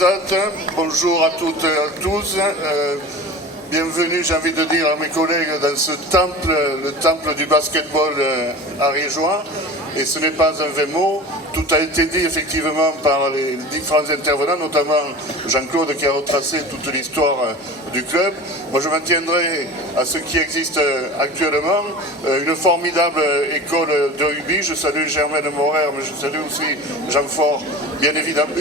présente. Bonjour à toutes et à tous. Bienvenue, j'ai envie de dire à mes collègues, dans ce temple, le temple du basketball ariégeois. Et ce n'est pas un vain mot. Tout a été dit effectivement par les différents intervenants, notamment Jean-Claude qui a retracé toute l'histoire du club. Moi je m'en tiendrai à ce qui existe actuellement, une formidable école de rugby. Je salue Germaine Morer, mais je salue aussi Jean Fort, bien évidemment.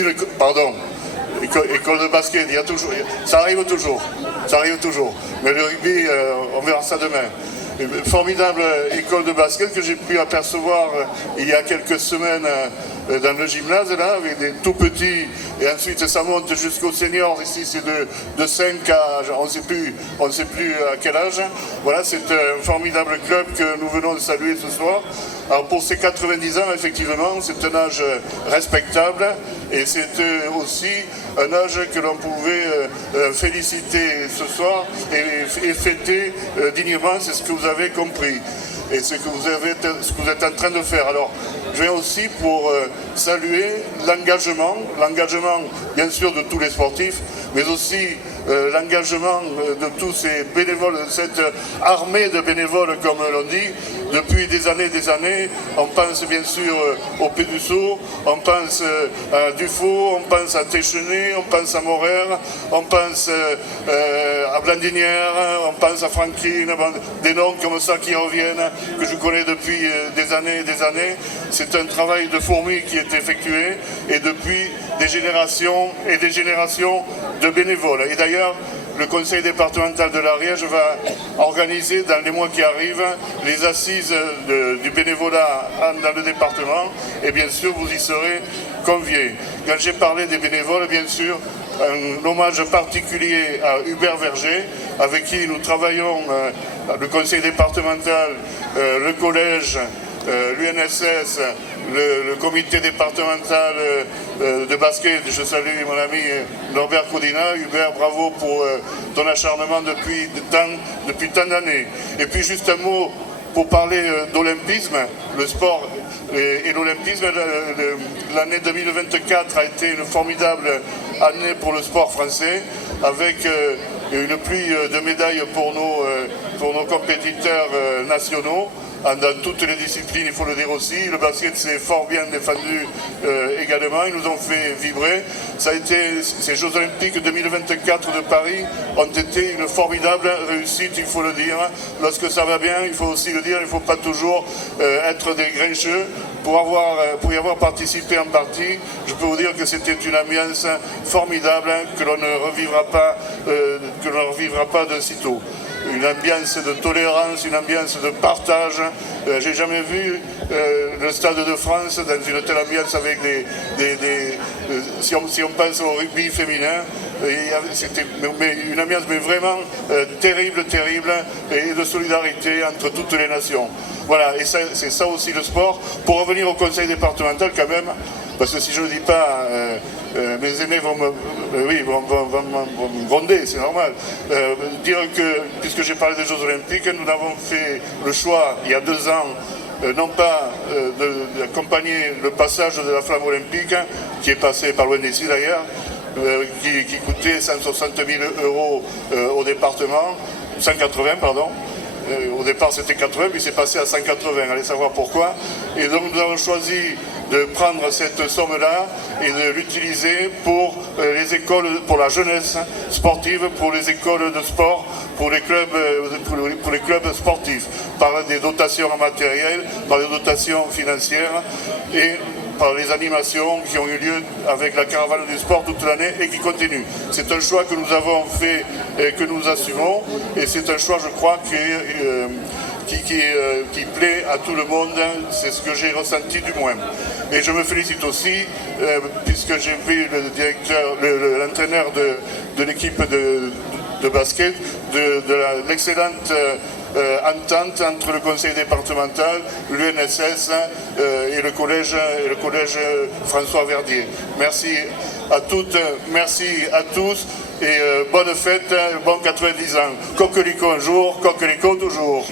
École de basket, il y a toujours, ça arrive toujours. Mais le rugby, on verra ça demain. Une formidable école de basket que j'ai pu apercevoir il y a quelques semaines dans le gymnase, là, avec des tout petits, et ensuite ça monte jusqu'aux seniors. Ici c'est de 5 à, on ne sait plus à quel âge. Voilà, c'est un formidable club que nous venons de saluer ce soir. Alors pour ces 90 ans, effectivement, c'est un âge respectable, et c'est aussi un âge que l'on pouvait féliciter ce soir et fêter dignement. C'est ce que vous avez compris et ce que vous êtes en train de faire. Alors je viens aussi pour saluer l'engagement bien sûr de tous les sportifs, mais aussi l'engagement de tous ces bénévoles, cette armée de bénévoles comme l'on dit, depuis des années. On pense bien sûr au Pédusseau, on pense à Dufault, on pense à Téchenet, on pense à Morer, on pense à Blandinière, on pense à Franklin, des noms comme ça qui reviennent, que je connais depuis des années. C'est un travail de fourmi qui est effectué, et depuis des générations et des générations de bénévoles. Et d'ailleurs, le conseil départemental de l'Ariège va organiser dans les mois qui arrivent les assises du bénévolat dans le département, et bien sûr vous y serez conviés. Quand j'ai parlé des bénévoles, bien sûr, un hommage particulier à Hubert Verger, avec qui nous travaillons, le conseil départemental, le collège, l'UNSS, le comité départemental de basket. Je salue mon ami Norbert Codina. Hubert, bravo pour ton acharnement depuis tant d'années. Et puis juste un mot pour parler d'olympisme, le sport et l'olympisme. L'année 2024 a été une formidable année pour le sport français, avec une pluie de médailles pour nos compétiteurs nationaux. Dans toutes les disciplines, il faut le dire aussi. Le basket s'est fort bien défendu également. Ils nous ont fait vibrer. Ces Jeux Olympiques 2024 de Paris ont été une formidable réussite, il faut le dire. Lorsque ça va bien, il faut aussi le dire, il ne faut pas toujours être des grincheux. Pour y avoir participé en partie, je peux vous dire que c'était une ambiance formidable que l'on ne revivra pas de sitôt. Une ambiance de tolérance, une ambiance de partage. J'ai jamais vu le Stade de France dans une telle ambiance avec si on pense au rugby féminin, c'était une ambiance vraiment terrible, et de solidarité entre toutes les nations. Voilà, et c'est ça aussi le sport. Pour revenir au conseil départemental quand même, parce que si je ne le dis pas, mes aînés vont me gronder, c'est normal. Dire que, puisque j'ai parlé des Jeux Olympiques, nous avons fait le choix, il y a 2 ans, non pas d'accompagner le passage de la flamme olympique, qui est passé par loin d'ici d'ailleurs, qui coûtait 160 000 € au département, 180 pardon. Au départ c'était 80, puis c'est passé à 180, allez savoir pourquoi. Et donc nous avons choisi de prendre cette somme-là et de l'utiliser pour les écoles, pour la jeunesse sportive, pour les écoles de sport, pour les clubs sportifs, par des dotations en matériel, par des dotations financières et par les animations qui ont eu lieu avec la caravane du sport toute l'année et qui continuent. C'est un choix que nous avons fait et que nous assumons, et c'est un choix, je crois, qui plaît à tout le monde. C'est ce que j'ai ressenti du moins. Et je me félicite aussi, puisque j'ai vu l'entraîneur de l'équipe de basket, de l'excellente entente entre le conseil départemental, l'UNSS et le collège François Verdier. Merci à toutes, merci à tous, et bonne fête, bon 90 ans. Coquelicot un jour, coquelicot toujours.